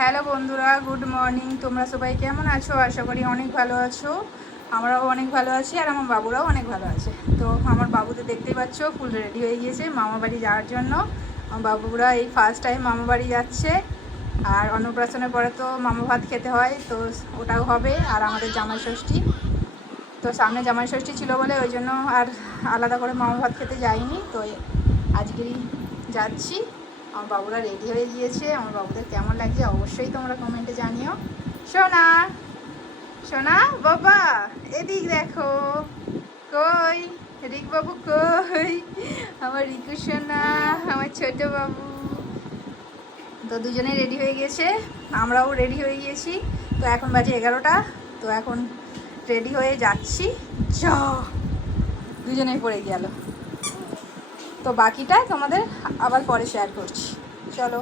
Hello বন্ধুরা, good morning. তোমরা সবাই কেমন আছো? আশা করি অনেক ভালো আছো। আমরাও অনেক ভালো আছি আর আমার বাবুরাও অনেক ভালো আছে। তো আমার বাবু তো দেখতেই পাচ্ছ ফুল রেডি হয়ে গিয়েছে মামা বাড়ি যাওয়ার জন্য। আমার বাবুরা এই ফার্স্ট টাইম মামা বাড়ি যাচ্ছে। আর অন্নপ্রাশনের পরে তো মামা ভাত খেতে হয়, তো ওটাও হবে আর আমাদের জামাই ষষ্ঠী। তো সামনে জামাই ষষ্ঠী ছিল বলে ওই জন্য আর আলাদা করে মামা ভাত খেতে যাইনি। তো আজকেরই যাচ্ছি। আমার বাবুরা রেডি হয়ে গিয়েছে। আমার বাবুদের কেমন লাগছে অবশ্যই তোমরা কমেন্টে জানিও। সোনা সোনা, বাবা, এদিক দেখো। কই? রিক বাবু কই? আমার রিকু সোনা, আমার ছোট বাবু। তো দুজনেই রেডি হয়ে গিয়েছে। আমরাও রেডি হয়ে গিয়েছি। তো এখন বাজে এগারোটা। তো এখন রেডি হয়ে যাচ্ছি। চ দুজনেই পড়ে গেল। তো বাকিটা তোমাদের আবার পরে শেয়ার করছি। চলো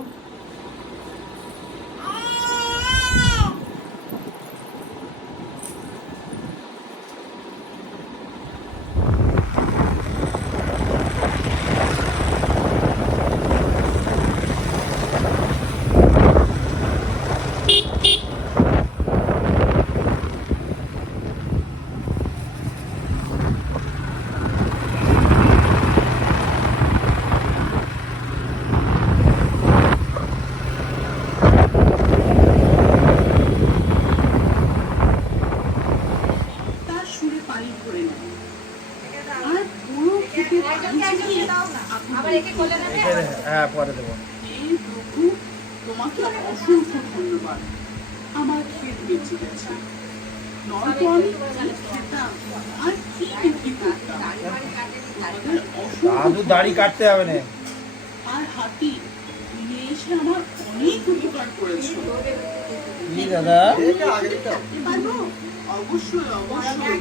তার সুরে পানি ভরে নেয় আর পুরো খেতে হ্যাঁ পরে দেবো তোমাকে অসংখ্য ধন্যবাদ আমার ক্ষেত বেঁচে গেছে নয়তো আমি খেতাম আর কি বিক্রি করতাম তোমাদের অসংখ্য দাদু দাড়ি কাটতে হবে না। আর হাতি নিয়ে এসে আমার অনেক উপকার করেছ। কি দাদা? অবশ্যই অবশ্যই।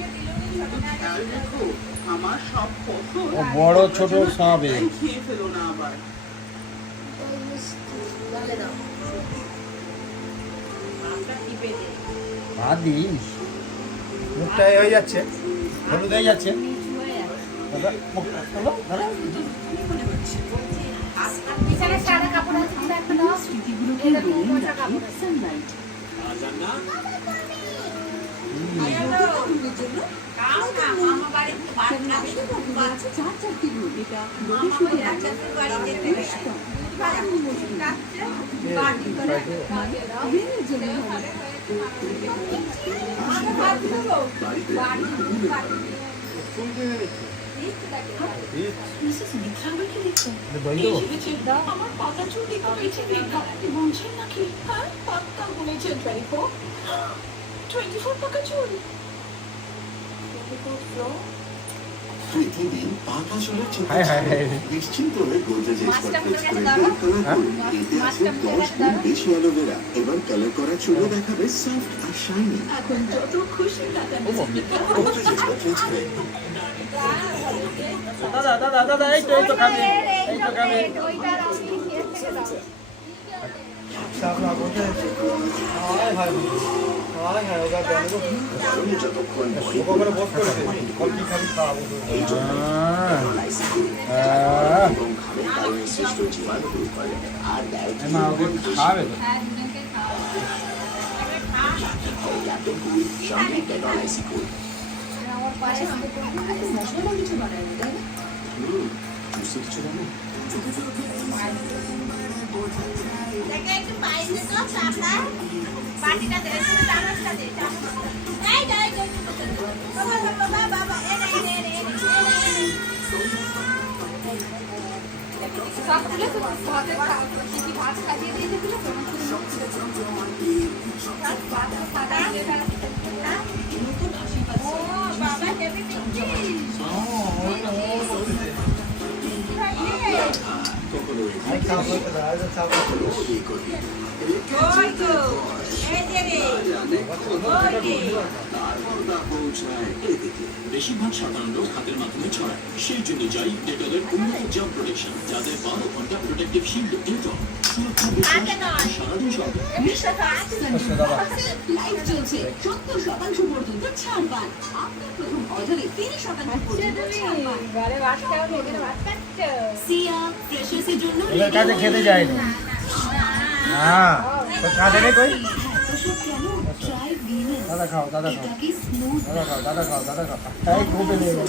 খেয়াল রেখো আমার সব ফসল ও বড় ছোট সব খেয়ে ফেলো না আবার। মুখটা হয়ে যাচ্ছে। হলুদ হয়ে যাচ্ছে। দাদা চার চারটি রোগীটা রোগী শুধু আমার পাতা চুল দেখতে বলছেন নাকি হ্যাঁ পাতা বলেছে টোয়েন্টি ফোর টোয়েন্টি ফোর পাকা চুল প্রতিদিন পাকা চুলের নিশ্চিন্ত বেশি অ্যালোভেরা এবার কালার করা চুলে দাদা দাদা দাদা এই তো এই তো খাবে এই তো খাবে সামনা বসে হায় হায় খাবি খাওয়াবো এই জন্য হ্যাঁ এবং সৃষ্ট জীবাণু দূর করে আর দেয় তো ল্যাপটপগুলি সঙ্গে বেশিরভাগ সাধারণ রোগ হাতের মাধ্যমে ছড়ায়। সেই জন্য যাই ডেটলের উন্নত জাম প্রোটেকশন যাদের বারো ঘণ্টা প্রোটেক্টিভ শিল্ড ডেটল কাছে খেতে যায়নি। হ্যাঁ কই? দাদা খাও দাদা খাও। দাদা খাও দাদা খাও দাদা খাও। এই কোপে নিয়ে গেল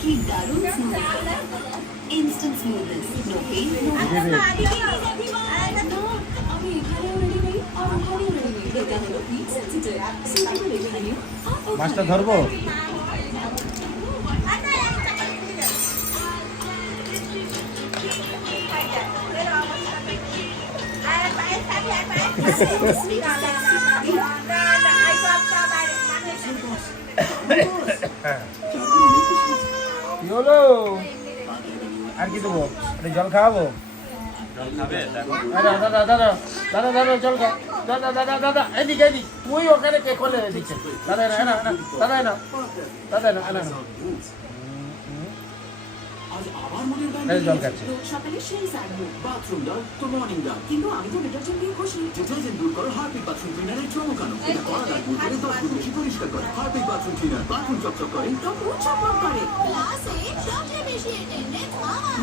কি দারুণ instant smoothness no pain no আমি এখানেও রেডি নেই আর ওখানেও রেডি নেই এটা হলো হিট সেন্সিটিভ সুইটেবল রেডি মাছটা ধরবো? হলো? আর কি দেবো? জল খাওয়াবো? দাদা দাদা দাদা দাদা দাদা, জল খাও। দাদা দাদা দাদা, এদিকে, এদিক। তুই ওখানে কে করলে দিচ্ছে দাদা না দাদা না দাদা না না আজ জল খাচ্ছে সকালে সেই সারবো বাথরুম দাও তো মর্নিং দাও কিন্তু আমি তো ডিটারজেন্ট দিয়ে খুশি ডিটারজেন্ট দূর করো হারপিক বাথরুম ক্লিনারের চমকানো এটা করা দাগ দূর করে দশ গুণ বেশি পরিষ্কার করে। হারপিক বাথরুম ক্লিনার বাথরুম চকচক করে। তো পুরো চকমক করে। ক্লাসে সবচেয়ে বেশি অ্যাটেন্ডেন্স আমার